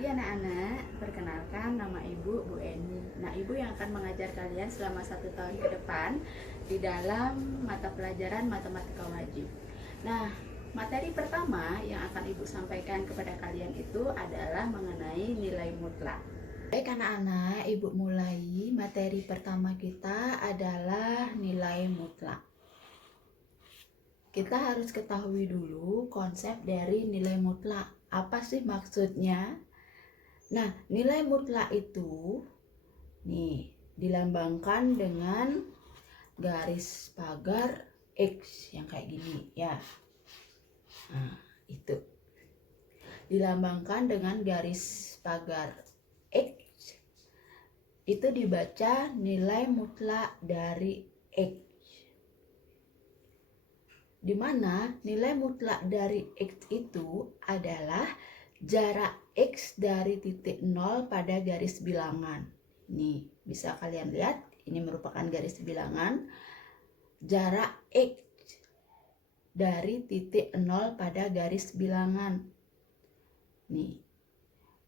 pagi anak-anak, perkenalkan nama Ibu, Bu Eni. Nah, Ibu yang akan mengajar kalian selama 1 tahun ke depan di dalam mata pelajaran matematika wajib. Nah, materi pertama yang akan Ibu sampaikan kepada kalian itu adalah mengenai nilai mutlak. Baik anak-anak, Ibu mulai. Materi pertama kita adalah nilai mutlak. Kita harus ketahui dulu konsep dari nilai mutlak. Apa sih maksudnya? Nah, nilai mutlak itu nih dilambangkan dengan garis pagar X yang kayak gini ya. Nah, itu dilambangkan dengan garis pagar X. Itu dibaca nilai mutlak dari X. Di mana nilai mutlak dari X itu adalah jarak X dari titik 0 pada garis bilangan. Ini bisa kalian lihat, ini merupakan garis bilangan. Jarak X dari titik 0 pada garis bilangan. Nih,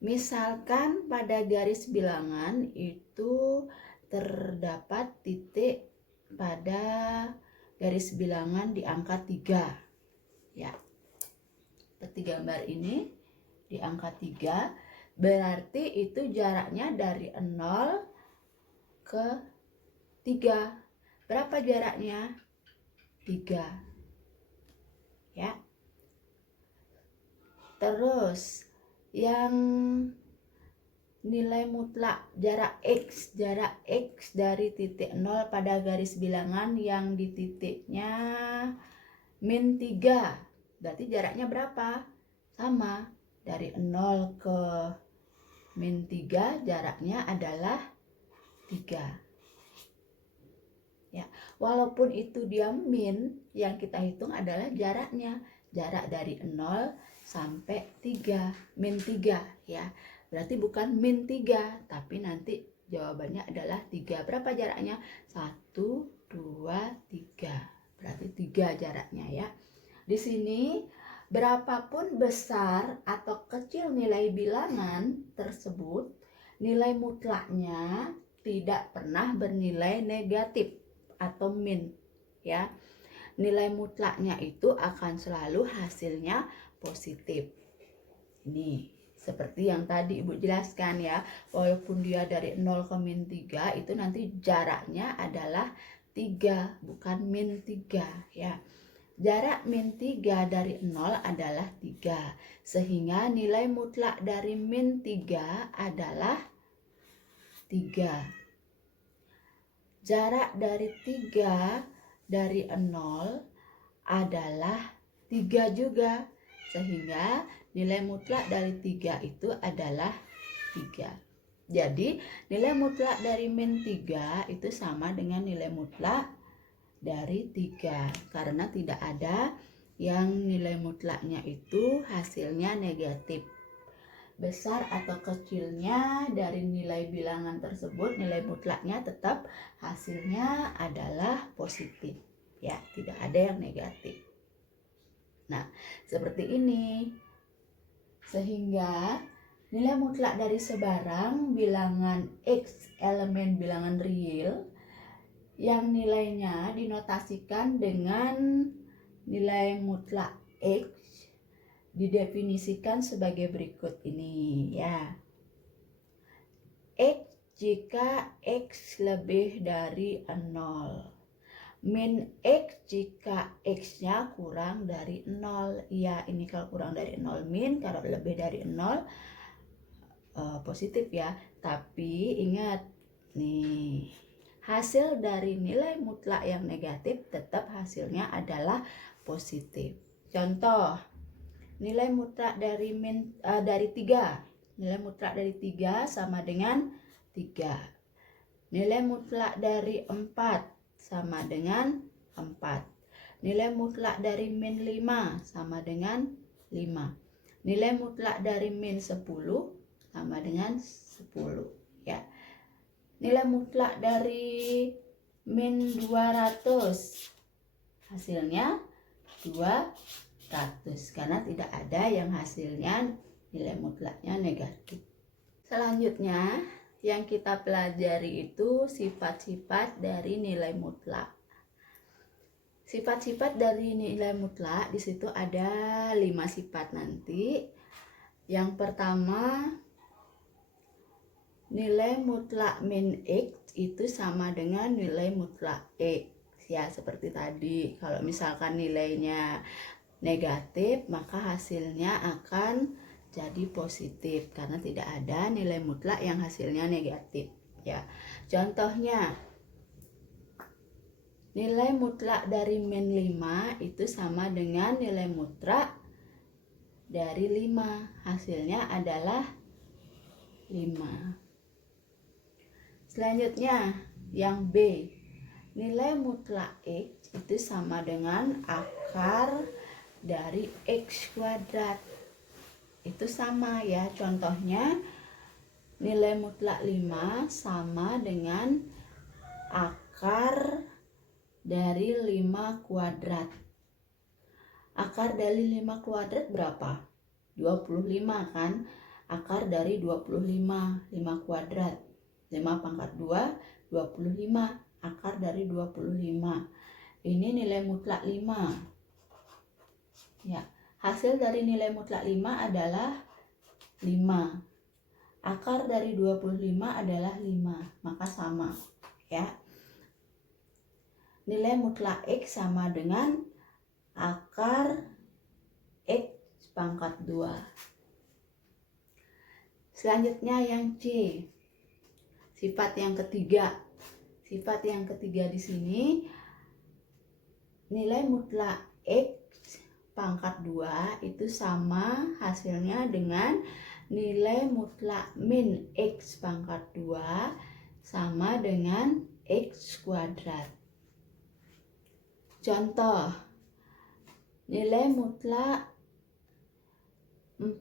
misalkan pada garis bilangan itu terdapat titik pada garis bilangan di angka 3 ya. Seperti gambar ini di angka 3, berarti itu jaraknya dari 0 ke 3. Berapa jaraknya? 3 ya. Terus yang nilai mutlak jarak X dari titik 0 pada garis bilangan yang di titiknya min 3. Berarti jaraknya berapa? Sama, dari 0 ke min 3 jaraknya adalah 3 ya. Walaupun itu dia min, yang kita hitung adalah jaraknya, jarak dari 0 sampai 3, min 3 ya. Berarti bukan min 3, tapi nanti jawabannya adalah 3. Berapa jaraknya? 1, 2, 3. Berarti 3 jaraknya ya. Di sini berapapun besar atau kecil nilai bilangan tersebut, nilai mutlaknya tidak pernah bernilai negatif atau min ya. Nilai mutlaknya itu akan selalu hasilnya positif. Ini seperti yang tadi Ibu jelaskan ya, walaupun dia dari 0 ke min 3 itu nanti jaraknya adalah 3, bukan min 3 ya. Jarak min 3 dari 0 adalah 3, sehingga nilai mutlak dari min 3 adalah 3. Jarak dari 3 dari 0 adalah 3 juga, sehingga nilai mutlak dari 3 itu adalah 3. Jadi nilai mutlak dari min 3 itu sama dengan nilai mutlak dari 3, karena tidak ada yang nilai mutlaknya itu hasilnya negatif. Besar atau kecilnya dari nilai bilangan tersebut, nilai mutlaknya tetap hasilnya adalah positif ya, tidak ada yang negatif. Nah, seperti ini. Sehingga nilai mutlak dari sebarang bilangan X elemen bilangan real yang nilainya dinotasikan dengan nilai mutlak X didefinisikan sebagai berikut ini ya. X jika X lebih dari 0. Min X jika X-nya kurang dari 0. Ya, ini kalau kurang dari 0 min, kalau lebih dari 0 positif ya. Tapi ingat nih, hasil dari nilai mutlak yang negatif tetap hasilnya adalah positif. Contoh, nilai mutlak dari dari 3. Nilai mutlak dari 3 sama dengan 3. Nilai mutlak dari 4 sama dengan 4. Nilai mutlak dari min 5 sama dengan 5. Nilai mutlak dari min 10 sama dengan 10 ya. Nilai mutlak dari min 200 hasilnya 200, karena tidak ada yang hasilnya nilai mutlaknya negatif. Selanjutnya yang kita pelajari itu sifat-sifat dari nilai mutlak. Sifat-sifat dari nilai mutlak di situ ada 5 sifat nanti. Yang pertama, nilai mutlak min X itu sama dengan nilai mutlak X. Ya, seperti tadi. Kalau misalkan nilainya negatif, maka hasilnya akan jadi positif karena tidak ada nilai mutlak yang hasilnya negatif. Ya, contohnya nilai mutlak dari min 5 itu sama dengan nilai mutlak dari 5. Hasilnya adalah 5. Selanjutnya yang B. Nilai mutlak X itu sama dengan akar dari X kuadrat. Itu sama ya. Contohnya nilai mutlak 5 sama dengan akar dari 5 kuadrat. Akar dari 5 kuadrat berapa? 25 kan? Akar dari 25, 5 kuadrat. 5 pangkat 2, 25. Akar dari 25. Ini nilai mutlak 5. Ya, hasil dari nilai mutlak 5 adalah 5. Akar dari 25 adalah 5, maka sama ya. Nilai mutlak X sama dengan akar X pangkat 2. Selanjutnya yang C. Sifat yang ketiga. Sifat yang ketiga di sini nilai mutlak X pangkat 2 itu sama hasilnya dengan nilai mutlak min X pangkat 2 sama dengan X kuadrat. Contoh, nilai mutlak 4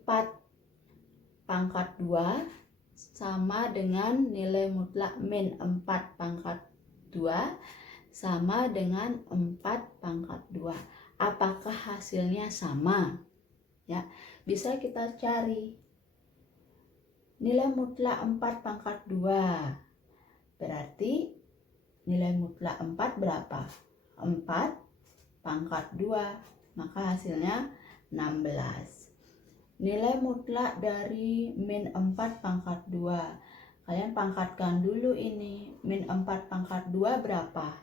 pangkat 2 sama dengan nilai mutlak min 4 pangkat 2 sama dengan 4 pangkat 2. Apakah hasilnya sama? Ya, bisa kita cari. Nilai mutlak 4 pangkat 2. Berarti nilai mutlak 4 berapa? 4 pangkat 2, maka hasilnya 16. Nilai mutlak dari min 4 pangkat 2. Kalian pangkatkan dulu ini. Min 4 pangkat 2 berapa?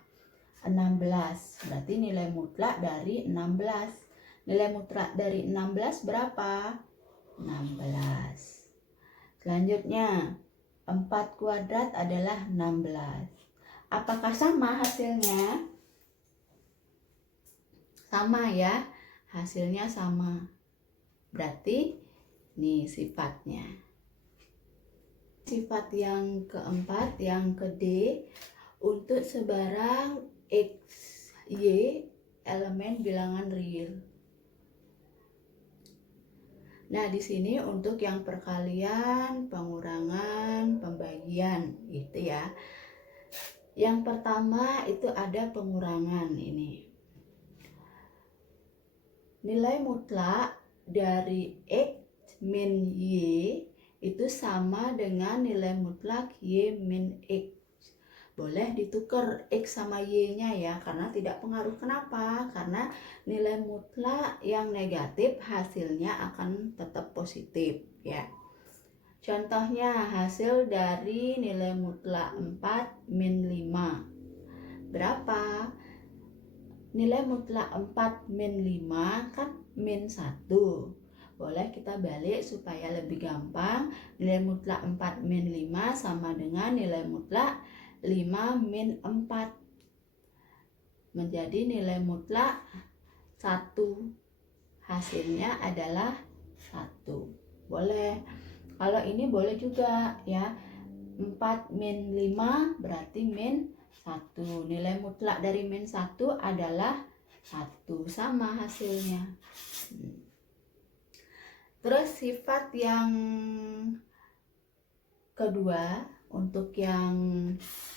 16. Berarti nilai mutlak dari 16. Nilai mutlak dari 16 berapa? 16. Selanjutnya, 4 kuadrat adalah 16. Apakah sama hasilnya? Sama ya, hasilnya sama. Berarti ini sifatnya. Sifat yang keempat, yang ke D, untuk sebarang X, Y elemen bilangan real. Nah, di sini untuk yang perkalian, pengurangan, pembagian gitu ya. Yang pertama itu ada pengurangan ini. Nilai mutlak dari X min Y itu sama dengan nilai mutlak Y min X. Boleh ditukar X sama Y-nya ya, karena tidak pengaruh. Kenapa? Karena nilai mutlak yang negatif hasilnya akan tetap positif ya. Contohnya hasil dari nilai mutlak 4 min 5. Berapa? Nilai mutlak 4 min 5 kan min 1. Boleh kita balik supaya lebih gampang. Nilai mutlak 4 min 5 sama dengan nilai mutlak 5 min 4. Menjadi nilai mutlak 1. Hasilnya adalah 1. Boleh. Kalau ini boleh juga ya. 4 min 5 berarti min 1. Nilai mutlak dari min 1 adalah 1. Sama hasilnya. Terus sifat yang kedua untuk yang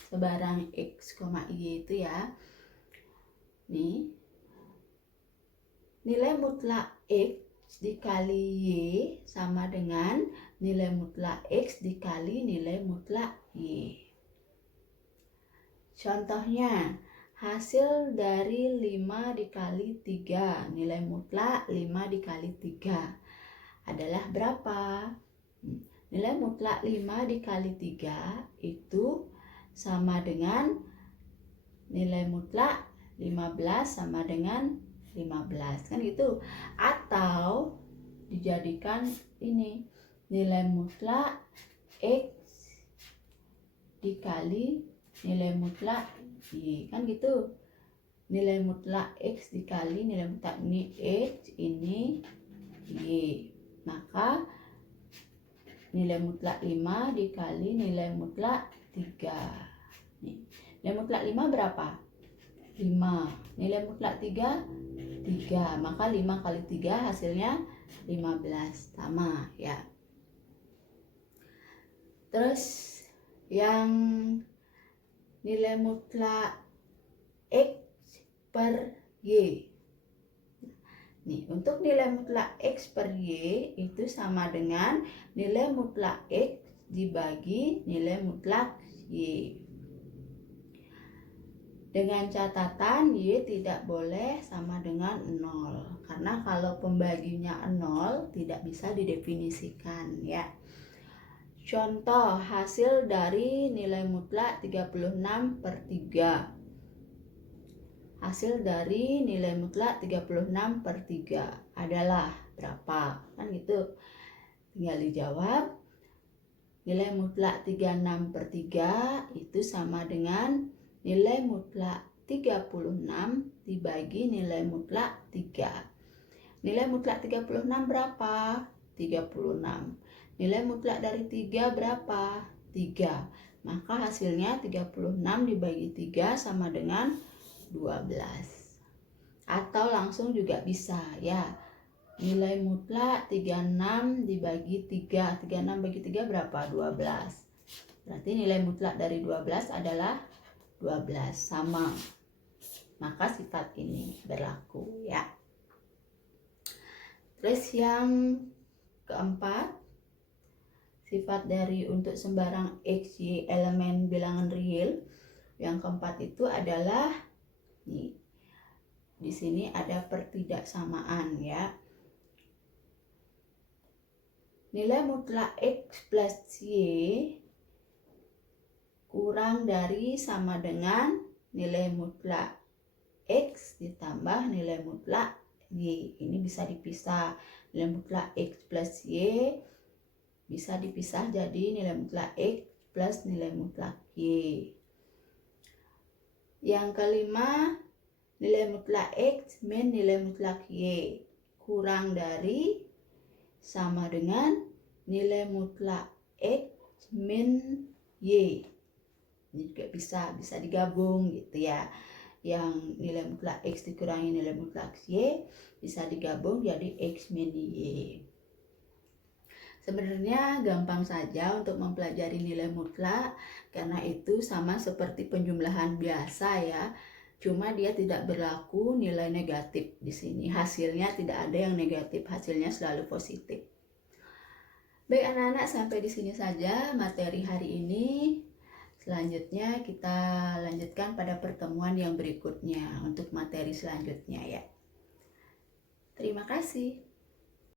sebarang X, Y itu ya. Nih. Nilai mutlak X dikali Y sama dengan nilai mutlak X dikali nilai mutlak Y. Contohnya, hasil dari 5 dikali 3, nilai mutlak 5 dikali 3 adalah berapa? Nilai mutlak 5 dikali 3 itu sama dengan nilai mutlak 15 sama dengan 15, kan gitu. Atau dijadikan ini nilai mutlak X dikali nilai mutlak Y, kan gitu. Nilai mutlak X dikali nilai mutlak ini X, ini Y. Maka nilai mutlak 5 dikali nilai mutlak 3. Nih, nilai mutlak 5 berapa? 5. Nilai mutlak 3 3. Maka 5 kali 3 hasilnya 15. Sama ya. Terus yang nilai mutlak X per Y. Nih, untuk nilai mutlak X per Y itu sama dengan nilai mutlak X dibagi nilai mutlak Y. Dengan catatan Y tidak boleh sama dengan 0. Karena kalau pembaginya 0 tidak bisa didefinisikan ya. Contoh hasil dari nilai mutlak 36 per 3. Hasil dari nilai mutlak 36 per 3 adalah berapa? Kan gitu. Tinggal dijawab. Nilai mutlak 36 per 3 itu sama dengan nilai mutlak 36 dibagi nilai mutlak 3. Nilai mutlak 36 berapa? 36. Nilai mutlak dari 3 berapa? 3. Maka hasilnya 36 dibagi 3 sama dengan 12. Atau langsung juga bisa ya. Nilai mutlak 36 dibagi 3. 36 bagi 3 berapa? 12. Berarti nilai mutlak dari 12 adalah 12, sama. Maka sifat ini berlaku ya. Terus yang keempat, sifat dari untuk sembarang X, Y elemen bilangan real. Yang keempat itu adalah nih. Di sini ada pertidaksamaan ya. Nilai mutlak X plus Y kurang dari sama dengan nilai mutlak X ditambah nilai mutlak Y. Ini bisa dipisah. Nilai mutlak X plus Y bisa dipisah jadi nilai mutlak X plus nilai mutlak Y. Yang kelima, nilai mutlak X min nilai mutlak Y kurang dari sama dengan nilai mutlak X min Y. Ini juga bisa digabung gitu ya. Yang nilai mutlak X dikurangi nilai mutlak Y bisa digabung jadi X min Y. Sebenarnya gampang saja untuk mempelajari nilai mutlak karena itu sama seperti penjumlahan biasa ya. Cuma dia tidak berlaku nilai negatif di sini. Hasilnya tidak ada yang negatif, hasilnya selalu positif. Baik anak-anak, sampai di sini saja materi hari ini. Selanjutnya kita lanjutkan pada pertemuan yang berikutnya untuk materi selanjutnya ya. Terima kasih.